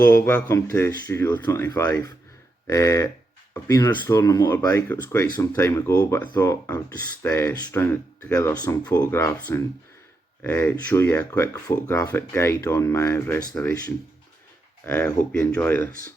Hello, welcome to Studio 25. I've been restoring a motorbike. It was quite some time ago, but I thought I would just string together some photographs and show you a quick photographic guide on my restoration. Hope you enjoy this.